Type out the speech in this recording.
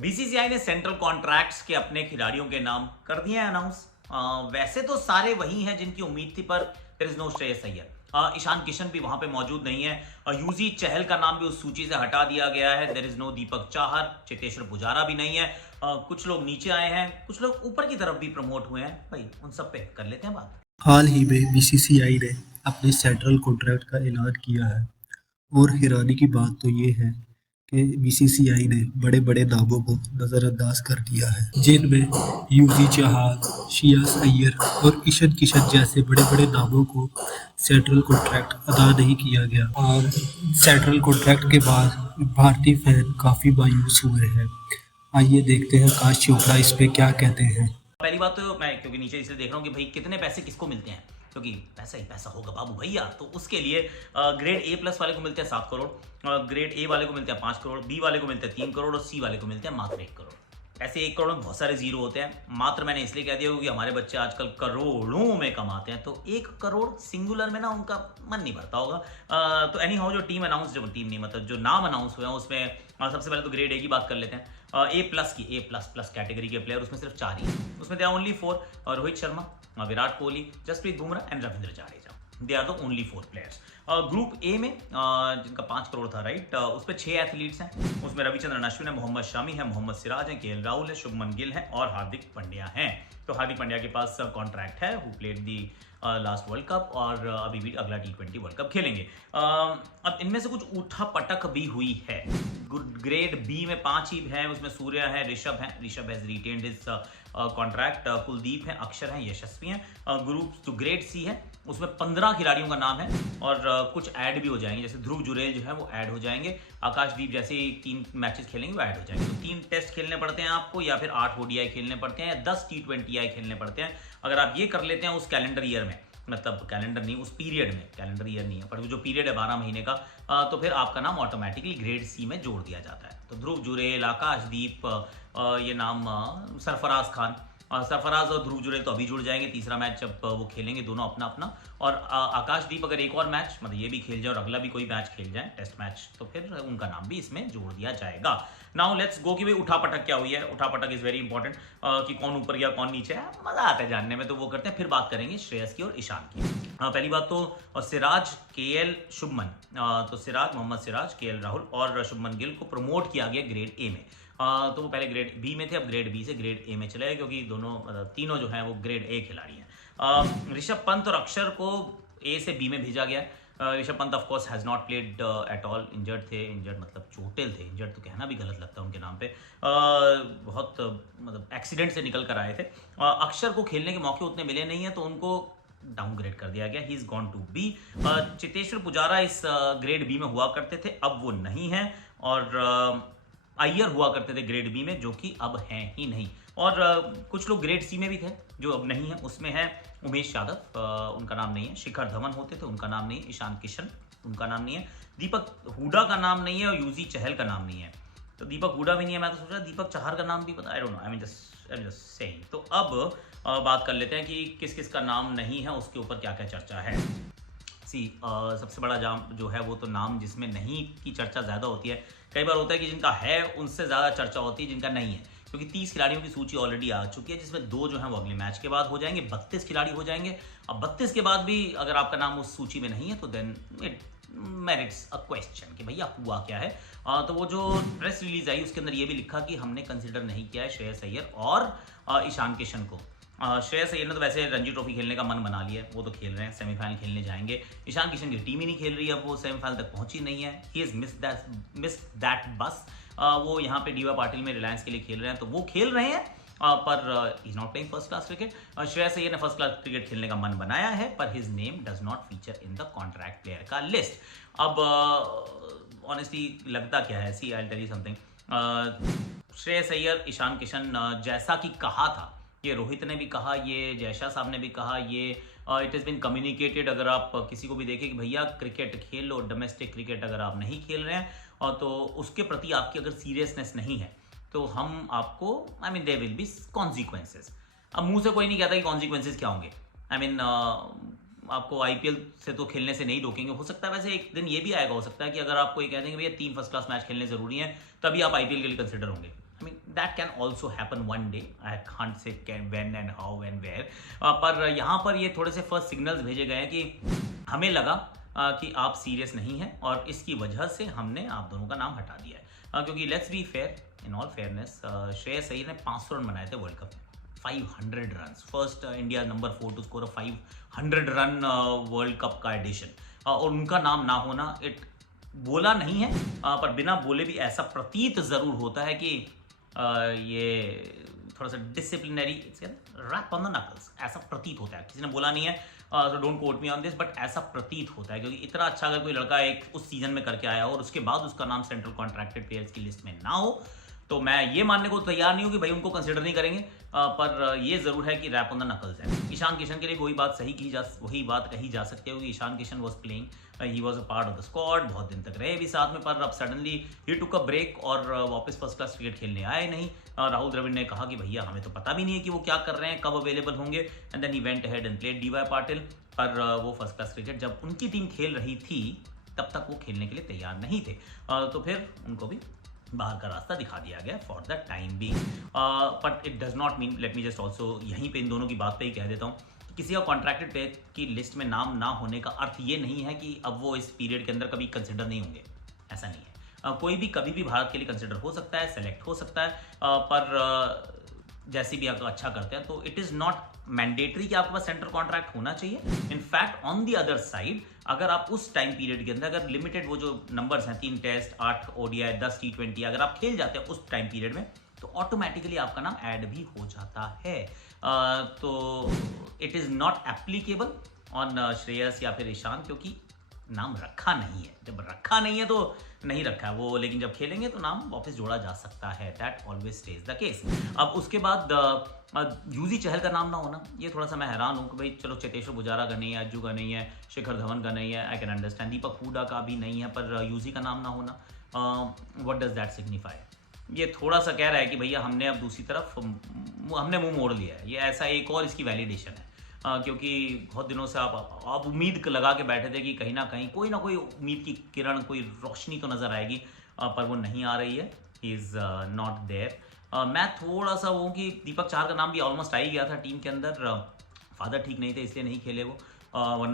BCCI ने central contracts के अपने खिलाड़ियों के नाम कर दिए हैं अनाउंस। वैसे तो सारे वही हैं जिनकी उम्मीद थी, पर there is no Shreyas Iyer. Ishan Kishan भी वहां पे मौजूद नहीं है। यूजी चहल का नाम भी उस सूची से हटा दिया गया है। There is no Deepak Chahar, Cheteshwar Pujara भी नहीं है। कुछ लोग नीचे आए हैं, कुछ लोग ऊपर की तरफ भी प्रमोट हुए हैं। भाई उन सब पे कर लेते हैं बात। हाल ही में बीसीसीआई ने अपने सेंट्रल कॉन्ट्रैक्ट का ऐलान किया है और हैरानी की बात तो ये है कि बीसीसीआई ने बड़े-बड़े नामों को नज़रअंदाज कर दिया है, जिनमें यूजी चहाल, श्रेयस अय्यर और ईशान किशन जैसे बड़े-बड़े नामों को सेंट्रल कॉन्ट्रैक्ट अदा नहीं किया गया और सेंट्रल कॉन्ट्रैक्ट के बाद भारतीय फैन काफ़ी मायूस हुए हैं। आइए देखते हैं आकाश चोपड़ा इस पे क्या कहते हैं। पहली बात तो मैं क्योंकि नीचे इसलिए देख रहा हूँ कि भाई कितने पैसे किसको मिलते हैं, क्योंकि पैसा ही पैसा होगा बाबू भैया। तो उसके लिए ग्रेड ए प्लस वाले को मिलते हैं 7 करोड़, ग्रेड ए वाले को मिलते हैं 5 करोड़, बी वाले को मिलते हैं 3 करोड़ और सी वाले को मिलते हैं मात्र 1 करोड़। ऐसे 1 करोड़ में बहुत सारे जीरो होते हैं। मात्र मैंने इसलिए कह दिया क्योंकि हमारे बच्चे आजकल करोड़ों में कमाते हैं, तो 1 करोड़ सिंगुलर में ना उनका मन नहीं भरता होगा। तो एनी हाउ जो टीम अनाउंस, जो टीम नहीं मतलब जो नाम अनाउंस हुए हैं उसमें सबसे पहले तो ग्रेड ए की बात कर लेते हैं। ए प्लस की, ए प्लस प्लस कैटेगरी के प्लेयर उसमें सिर्फ 4 ही हैं। उसमें they are only 4, Rohit Sharma, Virat Kohli, Jasprit Bumrah and Ravindra Jadeja. They are the only 4 players. Group A में जिनका 5 करोड़ था, राइट, उस पर 6 एथलीट्स हैं। उसमें रविचंद्रन अश्विन है, मोहम्मद शमी है, मोहम्मद सिराज है, केएल राहुल है, शुभमन गिल है और हार्दिक पांड्या हैं। तो हार्दिक पांड्या के पास कॉन्ट्रैक्ट है, who played the last world cup और अभी भी अगला T20 वर्ल्ड कप खेलेंगे। अब इनमें से कुछ उठा पटक भी हुई है। ग्रेड बी में 5 ही हैं, उसमें सूर्य है, ऋषभ है, Rishabh has retained his contract, Kuldeep है, अक्षर है, यशस्वी हैं। ग्रुप जो ग्रेड सी है उसमें 15 खिलाड़ियों का नाम है और कुछ ऐड भी हो जाएंगे, जैसे ध्रुव जुरेल जो है वो ऐड हो जाएंगे। आकाशदीप जैसे ही 3 मैचेस खेलेंगे वो ऐड हो जाएंगे। तो 3 टेस्ट खेलने पड़ते हैं आपको, या फिर 8 ODI खेलने पड़ते हैं, या 10 T20I खेलने पड़ते हैं। अगर आप ये कर लेते हैं उस कैलेंडर ईयर में, मतलब कैलेंडर नहीं, उस पीरियड में, कैलेंडर ईयर नहीं है पर जो पीरियड है 12 महीने का, तो फिर आपका नाम ऑटोमेटिकली ग्रेड सी में जोड़ दिया जाता है। तो ध्रुव जुरेल, आकाशदीप, ये नाम सरफराज खान, सरफराज और ध्रुव जुरेल तो अभी जुड़ जाएंगे तीसरा मैच जब वो खेलेंगे दोनों अपना अपना। और आकाशदीप अगर एक और मैच, मतलब ये भी खेल जाए और अगला भी कोई मैच खेल जाए टेस्ट मैच, तो फिर उनका नाम भी इसमें जोड़ दिया जाएगा। नाउ लेट्स गो कि भाई उठापटक क्या हुई है। उठापटक इज वेरी इंपॉर्टेंट, कि कौन ऊपर गया कौन नीचे है, मजा आता है जानने में, तो वो करते हैं। फिर बात करेंगे श्रेयस की और ईशान की। पहली बात तो सिराज, केएल, शुभमन, तो सिराज, मोहम्मद सिराज, केएल राहुल और शुभमन गिल को प्रमोट किया गया ग्रेड ए में। तो वो पहले ग्रेड बी में थे, अब ग्रेड बी से ग्रेड ए में चले गए, क्योंकि दोनों तीनों जो हैं वो ग्रेड ए खिलाड़ी हैं। ऋषभ पंत और अक्षर को ए से बी में भेजा गया। Rishabh Pant of course has not played at all, injured थे, इंजर्ड मतलब चोटिल थे, इंजर्ड तो कहना भी गलत लगता है उनके नाम पे। बहुत मतलब एक्सीडेंट से निकल कर आए थे। अक्षर को खेलने के मौके उतने मिले नहीं है, तो उनको डाउनग्रेड कर दिया गया, he is gone to be. Cheteshwar Pujara इस ग्रेड बी में हुआ करते थे, अब वो नहीं है। और अय्यर हुआ करते थे ग्रेड बी में, जो कि अब हैं ही नहीं। और कुछ लोग ग्रेड सी में भी थे जो अब नहीं है। उसमें है उमेश यादव, उनका नाम नहीं है। शिखर धवन होते थे, उनका नाम नहीं है। ईशान किशन, उनका नाम नहीं है। दीपक हुडा का नाम नहीं है और यूजी चहल का नाम नहीं है। तो दीपक हुडा भी नहीं है, मैं तो सोच रहा दीपक चाहर का नाम भी पता, I don't know, I mean just saying. तो अब बात कर लेते हैं कि किस किस का नाम नहीं है, उसके ऊपर क्या क्या चर्चा है। सबसे बड़ा जाम जो है वो तो नाम जिसमें नहीं की चर्चा ज़्यादा होती है। कई बार होता है कि जिनका है उनसे ज़्यादा चर्चा होती है जिनका नहीं है, क्योंकि 30 खिलाड़ियों की सूची ऑलरेडी आ चुकी है, जिसमें 2 जो हैं वो अगले मैच के बाद हो जाएंगे। 32 खिलाड़ी हो जाएंगे। अब 32 के बाद भी अगर आपका नाम उस सूची में नहीं है, तो then it merits a question कि भैया हुआ क्या है। तो वो जो प्रेस रिलीज आई उसके अंदर ये भी लिखा कि हमने कंसिडर नहीं किया है श्रेयस अय्यर और ईशान किशन को। श्रेयस अय्यर ने तो वैसे रणजी ट्रॉफी खेलने का मन बना लिया है, वो तो खेल रहे हैं, सेमीफाइनल खेलने जाएंगे। ईशान किशन की टीम ही नहीं खेल रही है, अब वो सेमीफाइनल तक पहुंची नहीं है। ही इज मिस दैट बस। वो यहाँ पे डीवा पाटिल में रिलायंस के लिए खेल रहे हैं, तो वो खेल रहे हैं, पर is not playing first class cricket. Shreyas Iyer ने फर्स्ट क्लास क्रिकेट खेलने का मन बनाया है, पर his name does not feature in the contract player का लिस्ट। अब ऑनेस्टली लगता क्या है, see I tell you something. Shreyas Iyer, Ishan Kishan, जैसा कि कहा था, ये रोहित ने भी कहा, ये जयशाह साहब ने भी कहा, ये इट इज़ बिन कम्युनिकेटेड। अगर आप किसी को भी देखें कि भैया क्रिकेट खेल लो, डोमेस्टिक क्रिकेट अगर आप नहीं खेल रहे हैं और तो उसके प्रति आपकी अगर सीरियसनेस नहीं है, तो हम आपको, I mean there will be consequences. अब मुंह से कोई नहीं कहता कि कॉन्सिक्वेंसेज क्या होंगे। आई मीन आपको आईपीएल से तो खेलने से नहीं रोकेंगे। हो सकता है वैसे एक दिन ये भी आएगा, हो सकता है कि अगर आपको ये कह देंगे भैया 3 फर्स्ट क्लास मैच खेलने जरूरी हैं, तभी आप आईपीएल के लिए कंसिडर होंगे। I mean that can also happen one day, I can't say can when and how and where. पर यहाँ पर ये थोड़े से फर्स्ट सिग्नल्स भेजे गए हैं कि हमें लगा कि आप सीरियस नहीं हैं और इसकी वजह से हमने आप दोनों का नाम हटा दिया है। क्योंकि let's be fair, in all fairness, Shreyas Iyer ने 500 रन बनाए थे वर्ल्ड कप में, 500 run, first India number 4 to score 500 run world cup का एडिशन, और उनका नाम ना होना, इट बोला नहीं है पर बिना बोले भी ऐसा प्रतीत जरूर होता है कि ये थोड़ा सा disciplinary, rap on the knuckles, ऐसा प्रतीत होता है। किसी ने बोला नहीं है, so don't quote me on this, but ऐसा प्रतीत होता है। क्योंकि इतना अच्छा अगर कोई लड़का एक उस सीजन में करके आया और उसके बाद उसका नाम सेंट्रल कॉन्ट्रैक्टेड प्लेयर्स की लिस्ट में ना हो, तो मैं ये मानने को तैयार नहीं हूँ कि भाई उनको कंसिडर नहीं करेंगे। पर ये जरूर है कि रैप ऑन द नकल्स है। ईशान किशन के लिए वही बात कही जा सकती है कि Ishan Kishan was playing, he was a part of the squad, बहुत दिन तक रहे भी साथ में, पर अब suddenly he took a break और वापस फर्स्ट क्लास क्रिकेट खेलने आए नहीं। राहुल द्रविड़ ने कहा कि भैया हमें तो पता भी नहीं है कि वो क्या कर रहे हैं, कब अवेलेबल होंगे, and then he went ahead and played D Y Patil. पर वो फर्स्ट क्लास क्रिकेट जब उनकी टीम खेल रही थी तब तक वो खेलने के लिए तैयार नहीं थे, तो फिर उनको भी बाहर का रास्ता दिखा दिया गया फॉर द टाइम बी। But it does not mean, let me just also यहीं पे इन दोनों की बात पे ही कह देता हूँ, किसी का कॉन्ट्रैक्टेड प्लेयर की लिस्ट में नाम ना होने का अर्थ ये नहीं है कि अब वो इस पीरियड के अंदर कभी कंसिडर नहीं होंगे, ऐसा नहीं है। कोई भी कभी भी भारत के लिए कंसिडर हो सकता है, सेलेक्ट हो सकता है, पर जैसे भी आप अच्छा करते हैं तो इट इज़ नॉट मैंडेटरी कि आपके पास सेंट्रल कॉन्ट्रैक्ट होना चाहिए। In fact on the other side, अगर आप उस टाइम पीरियड के अंदर अगर लिमिटेड वो जो नंबर्स हैं, 3 टेस्ट, 8 ओडीआई, 10 T20, अगर आप खेल जाते हैं उस टाइम पीरियड में, तो ऑटोमेटिकली आपका नाम ऐड भी हो जाता है। तो it is not applicable on Shreyas या फिर ईशान, क्योंकि नाम रखा नहीं है। जब रखा नहीं है तो नहीं रखा है वो, लेकिन जब खेलेंगे तो नाम वापस जोड़ा जा सकता है। That always stage the case. अब उसके बाद यूजी चहल का नाम ना होना, ये थोड़ा सा मैं हैरान हूँ कि भाई चलो चेतेश्वर पुजारा का नहीं है, अज्जू का नहीं है, शिखर धवन का नहीं है, आई कैन अंडरस्टैंड, दीपक हुडा का भी नहीं है, पर यूजी का नाम ना होना, व्हाट डज दैट सिग्निफाई? ये थोड़ा सा कह रहा है कि भैया हमने अब दूसरी तरफ हमने मुंह मोड़ लिया है। ये ऐसा एक और इसकी वैलिडेशन है, क्योंकि बहुत दिनों से आप उम्मीद लगा के बैठे थे कि कहीं ना कहीं कोई ना कोई उम्मीद की किरण, कोई रोशनी तो नज़र आएगी, पर वो नहीं आ रही है। He is not there. मैं थोड़ा सा वो कि दीपक चाहर का नाम भी ऑलमोस्ट आ ही गया था टीम के अंदर, फादर ठीक नहीं थे इसलिए नहीं खेले वो, वरना